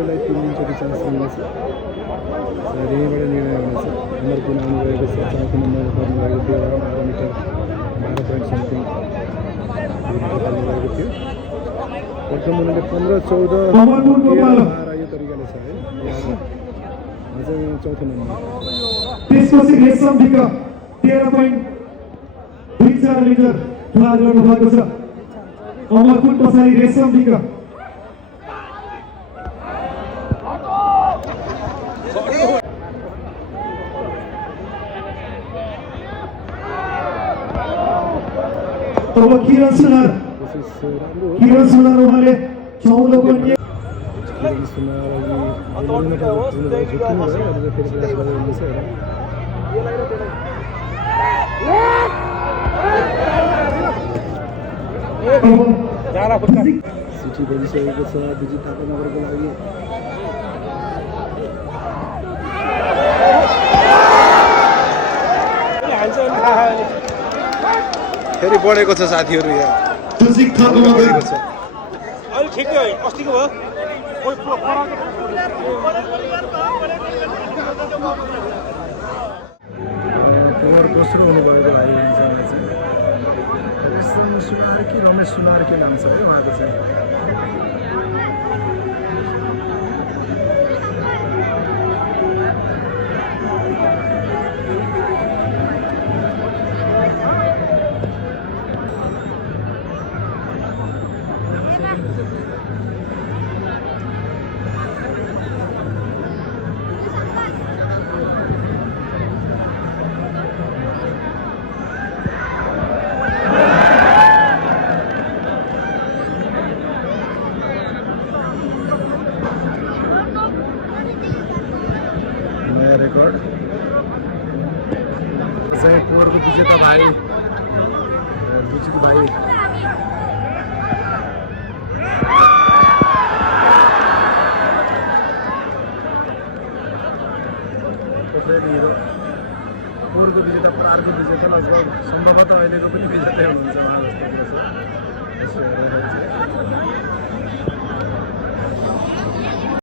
आफूलाई 3 दिनचोटि चान्स मिल्नेछ र यहीँबाट निर्णय हुनेछ। नम्बर 3 आउनुभएको छ, चौथो नम्बर गर्नुभएको थियो, 12 मिटर 12 पोइन्ट समथिङ गर्नुभएको थियो। प्रथम उनीहरूले 15-14 यो तरिकाले छ है। अझ चौथो नम्बर त्यसपछि रेशम विक 13.24 मिटर ठुला गर्नुभएको छ। अमरपुर पछाडि रेशम विक अब किरण सुनार उहाँले 14.1 सिटी बजिसकेको छ विजित थापा नगरको लागि। फेरि बढेको छ साथीहरू यहाँ बढेको छ। कुमार दोस्रो हुनुभएको भाइ हुनुहुन्छ कृष्ण सुनार कि रमेश सुनार के नाम छ है उहाँको चाहिँ। रेकर्ड चाहिँ कुवरको विजेता भाइ रुचित भाइ हिरो कुवरको विजेता प्रारको विजेता लगभग सम्भवतः अहिलेको पनि विजेतै हुनुहुन्छ उहाँ जस्तो